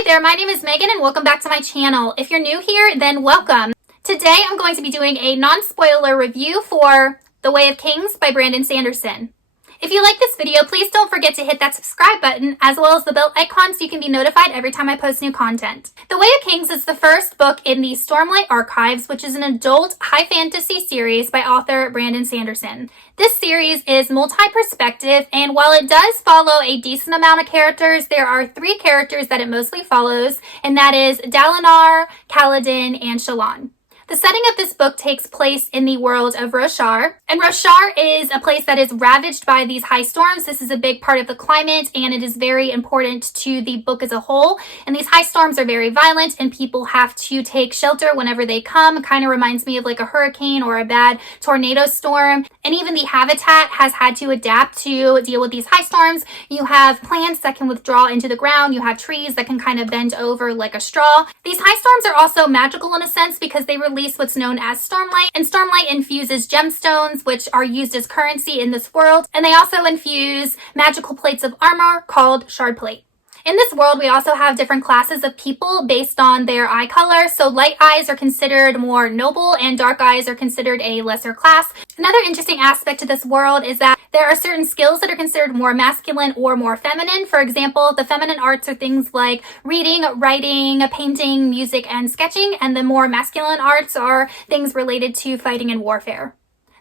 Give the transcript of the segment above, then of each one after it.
Hey there, my name is Megan and welcome back to my channel. If you're new here, then welcome. Today I'm going to be doing a non-spoiler review for The Way of Kings by Brandon Sanderson. If you like this video, please don't forget to hit that subscribe button as well as the bell icon so you can be notified every time I post new content. The Way of Kings is the first book in the Stormlight Archives, which is an adult high fantasy series by author Brandon Sanderson. This series is multi-perspective, and while it does follow a decent amount of characters, there are 3 characters that it mostly follows, and that is Dallin R, Caledon, and Shelana. The setting of this book takes place in the world of Roshar, and Roshar is a place that is ravaged by these high storms. This is a big part of the climate, and it is very important to the book as a whole. And these high storms are very violent, and people have to take shelter whenever they come. It kind of reminds me of like a hurricane or a bad tornado storm. And even the habitat has had to adapt to deal with these high storms. You have plants that can withdraw into the ground. You have trees that can kind of bend over like a straw. These high storms are also magical in a sense because they release what's known as Stormlight, and Stormlight infuses gemstones, which are used as currency in this world, and they also infuse magical plates of armor called shard plate. In this world, we also have different classes of people based on their eye color. So light eyes are considered more noble and dark eyes are considered a lesser class. Another interesting aspect to this world is that there are certain skills that are considered more masculine or more feminine. For example, the feminine arts are things like reading, writing, painting, music, and sketching, and the more masculine arts are things related to fighting and warfare.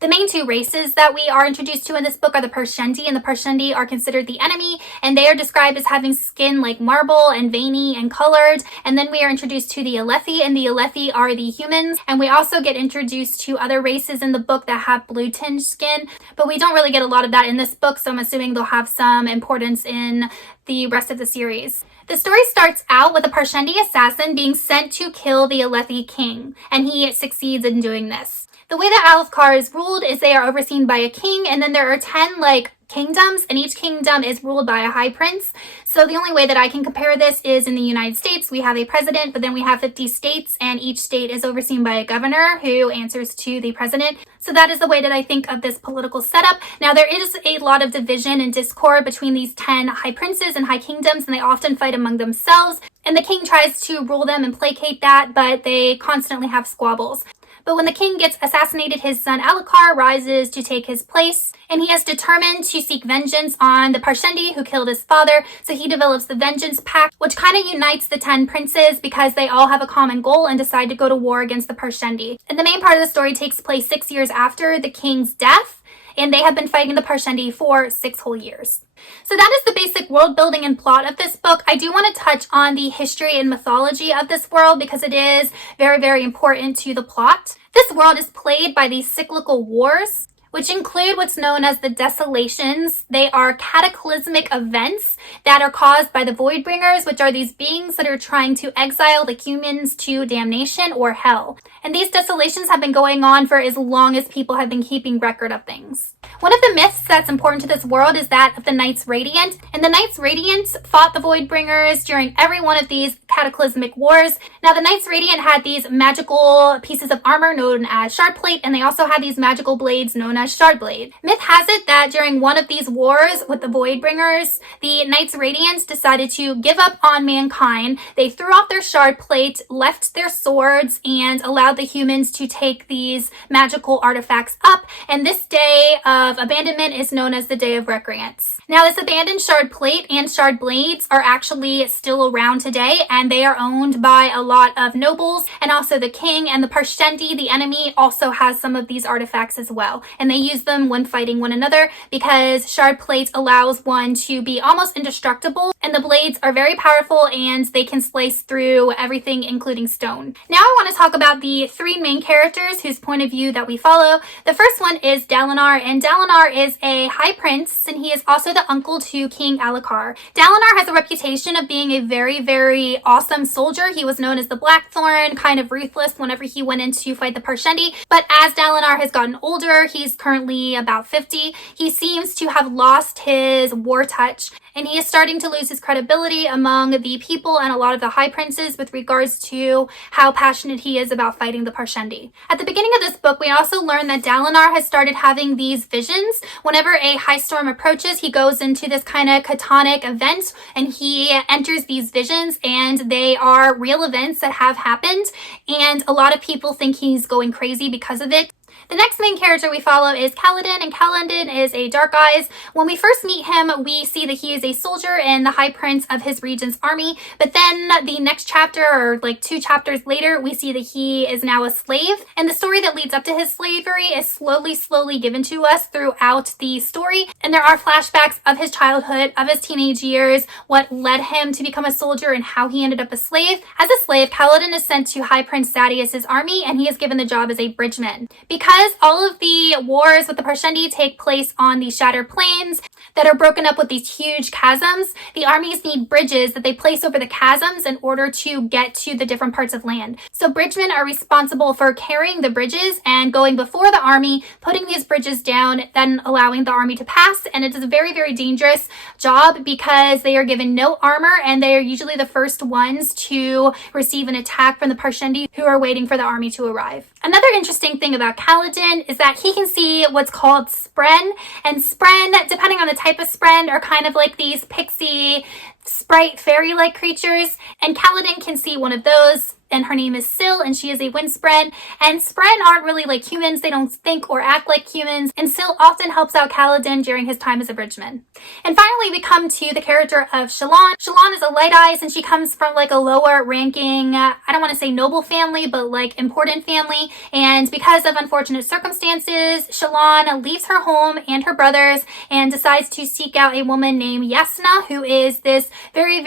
The main 2 races that we are introduced to in this book are the Parshendi, and the Parshendi are considered the enemy, and they are described as having skin like marble and veiny and colored. And then we are introduced to the Alethi, and the Alethi are the humans, and we also get introduced to other races in the book that have blue tinged skin, but we don't really get a lot of that in this book, so I'm assuming they'll have some importance in the rest of the series. The story starts out with a Parshendi assassin being sent to kill the Alethi king, and he succeeds in doing this. The way that Alethkar is ruled is they are overseen by a king, and then there are 10 kingdoms, and each kingdom is ruled by a high prince. So the only way that I can compare this is in the United States, we have a president, but then we have 50 states, and each state is overseen by a governor who answers to the president. So that is the way that I think of this political setup. Now, there is a lot of division and discord between these 10 high princes and high kingdoms, and they often fight among themselves. And the king tries to rule them and placate that, but they constantly have squabbles. But when the king gets assassinated, his son Alethkar rises to take his place, and he is determined to seek vengeance on the Parshendi who killed his father. So he develops the Vengeance Pact, which kind of unites the 10 princes because they all have a common goal and decide to go to war against the Parshendi. And the main part of the story takes place 6 years after the king's death, and they have been fighting the Parshendi for 6 whole years. So that is the basic world building and plot of this book. I do want to touch on the history and mythology of this world because it is very, very important to the plot. This world is plagued by these cyclical wars, which include what's known as the Desolations. They are cataclysmic events that are caused by the Voidbringers, which are these beings that are trying to exile the humans to damnation or hell. And these desolations have been going on for as long as people have been keeping record of things. One of the myths that's important to this world is that of the Knights Radiant. And the Knights Radiant fought the Voidbringers during every one of these cataclysmic wars. Now, the Knights Radiant had these magical pieces of armor known as shard plate, and they also had these magical blades known as shard blade. Myth has it that during one of these wars with the Voidbringers, the Knights Radiant decided to give up on mankind. They threw off their shard plate, left their swords, and allowed the humans to take these magical artifacts up. And this day of abandonment is known as the Day of Recreance. Now, this abandoned shard plate and shard blades are actually still around today, and they are owned by a lot of nobles, and also the king, and the Parshendi, the enemy, also has some of these artifacts as well. And they use them when fighting one another because shard plate allows one to be almost indestructible, and the blades are very powerful and they can slice through everything, including stone. Now I want to talk about the 3 main characters whose point of view that we follow. The first one is Dallin R, and Dallin R is a high prince, and he is also the uncle to King Alethkar. Dallin R has a reputation of being a very, very awesome soldier. He was known as the Blackthorn, kind of ruthless whenever he went in to fight the Parshendi. But as Dallin R has gotten older, he's currently about 50. He seems to have lost his war touch, and he is starting to lose his credibility among the people and a lot of the high princes with regards to how passionate he is about fighting the Parshendi. At the beginning of this book, we also learn that Dallin R has started having these visions. Whenever a high storm approaches, he goes into this kind of catonic event and he enters these visions, and they are real events that have happened, and a lot of people think he's going crazy because of it. The next main character we follow is Caledon, and Caledon is a Dark Eyes. When we first meet him, we see that he is a soldier and the High Prince of his region's army, but then the next chapter, or like 2 chapters later, we see that he is now a slave, and the story that leads up to his slavery is slowly given to us throughout the story, and there are flashbacks of his childhood, of his teenage years, what led him to become a soldier, and how he ended up a slave. As a slave, Caledon is sent to High Prince Thaddeus's army, and he is given the job as a bridgeman. Because all of the wars with the Parshendi take place on the Shattered Plains that are broken up with these huge chasms, the armies need bridges that they place over the chasms in order to get to the different parts of land. So bridgemen are responsible for carrying the bridges and going before the army, putting these bridges down, then allowing the army to pass. And it is a very dangerous job because they are given no armor, and they are usually the first ones to receive an attack from the Parshendi who are waiting for the army to arrive. Another interesting thing about Caledon is that he can see what's called spren, and spren, depending on the type of spren, are kind of like these pixie, sprite, fairy-like creatures, and Caledon can see one of those, and her name is Syl, and she is a wind spren. And spren aren't really like humans, they don't think or act like humans, and Syl often helps out Caledon during his time as a bridgeman. And finally, we come to the character of Shelana. Shelana is a Light Eyes, and she comes from like a lower ranking, I don't want to say noble family, but like important family, and because of unfortunate circumstances, Shelana leaves her home and her brothers and decides to seek out a woman named Yasna, who is this very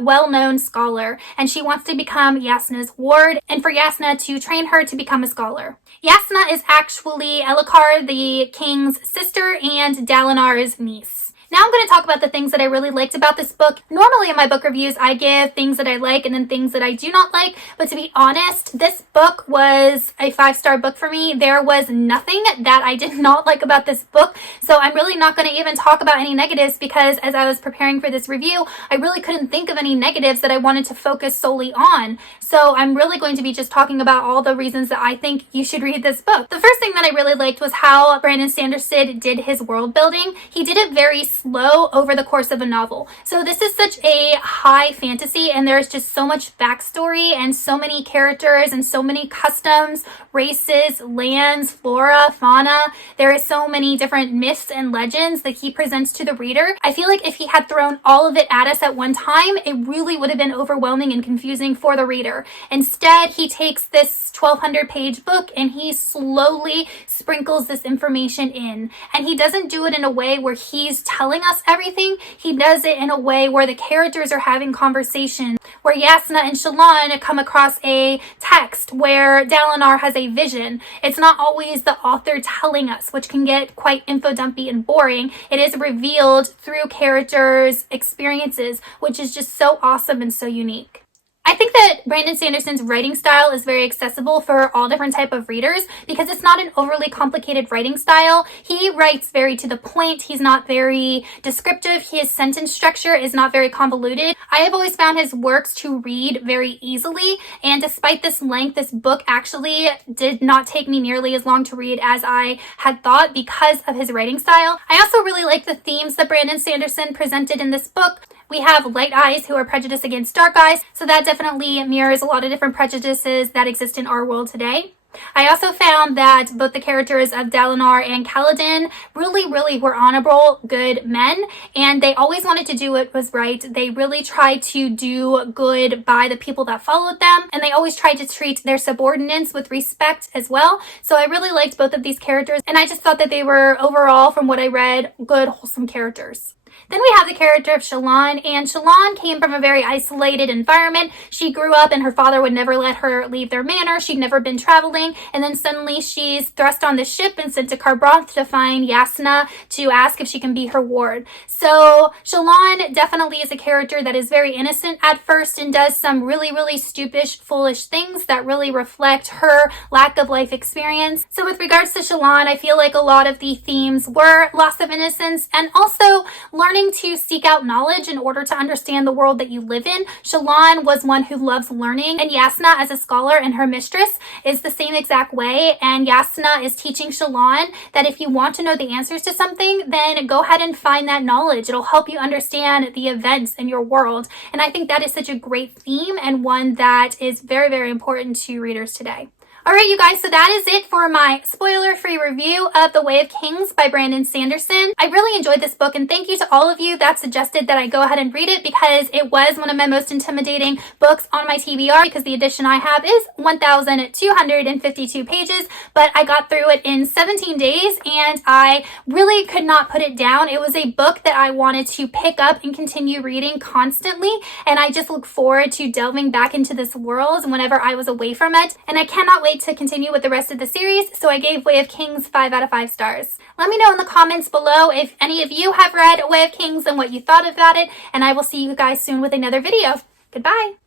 well-known scholar, and she wants to become Yasna's ward, and for Yasna to train her to become a scholar. Yasna is actually Elhokar, the king's sister, and Dallin R's niece. Now I'm going to talk about the things that I really liked about this book. Normally in my book reviews, I give things that I like and then things that I do not like. But to be honest, this book was a 5-star book for me. There was nothing that I did not like about this book. So I'm really not going to even talk about any negatives, because as I was preparing for this review, I really couldn't think of any negatives that I wanted to focus solely on. So I'm really going to be just talking about all the reasons that I think you should read this book. The first thing that I really liked was how Brandon Sanderson did his world building. He did it very slow over the course of a novel. So this is such a high fantasy, and there's just so much backstory and so many characters and so many customs, races, lands, flora, fauna. There is so many different myths and legends that he presents to the reader. I feel like if he had thrown all of it at us at one time, it really would have been overwhelming and confusing for the reader. Instead, he takes this 1,200-page book and he slowly sprinkles this information in. And he doesn't do it in a way where he's telling us everything. He does it in a way where the characters are having conversations, where Yasna and Shelana come across a text, where Dallin R has a vision. It's not always the author telling us, which can get quite info dumpy and boring. It is revealed through characters' experiences, which is just so awesome and so unique. I think that Brandon Sanderson's writing style is very accessible for all different type of readers because it's not an overly complicated writing style. He writes very to the point. He's not very descriptive. His sentence structure is not very convoluted. I have always found his works to read very easily, and despite this length, this book actually did not take me nearly as long to read as I had thought because of his writing style. I also really like the themes that Brandon Sanderson presented in this book. We have Light Eyes who are prejudiced against Dark Eyes, so that definitely mirrors a lot of different prejudices that exist in our world today. I also found that both the characters of Dallin R and Caledon really were honorable, good men, and they always wanted to do what was right. They really tried to do good by the people that followed them, and they always tried to treat their subordinates with respect as well. So I really liked both of these characters, and I just thought that they were overall, from what I read, good, wholesome characters. Then we have the character of Shelana, and Shelana came from a very isolated environment. She grew up and her father would never let her leave their manor. She'd never been traveling, and then suddenly she's thrust on this ship and sent to Carbranth to find Yasna to ask if she can be her ward. So Shelana definitely is a character that is very innocent at first and does some really, really stupish, foolish things that really reflect her lack of life experience. So with regards to Shelana, I feel like a lot of the themes were loss of innocence and also learning to seek out knowledge in order to understand the world that you live in. Shelana was one who loves learning, and Yasna, as a scholar and her mistress, is the same exact way. And Yasna is teaching Shelana that if you want to know the answers to something, then go ahead and find that knowledge. It'll help you understand the events in your world. And I think that is such a great theme and one that is very, very important to readers today. Alright, you guys, so that is it for my spoiler-free review of The Way of Kings by Brandon Sanderson. I really enjoyed this book, and thank you to all of you that suggested that I go ahead and read it, because it was one of my most intimidating books on my TBR, because the edition I have is 1,252 pages, but I got through it in 17 days, and I really could not put it down. It was a book that I wanted to pick up and continue reading constantly, and I just look forward to delving back into this world whenever I was away from it, and I cannot wait to continue with the rest of the series, so I gave Way of Kings 5 out of 5 stars. Let me know in the comments below if any of you have read Way of Kings and what you thought about it, and I will see you guys soon with another video. Goodbye!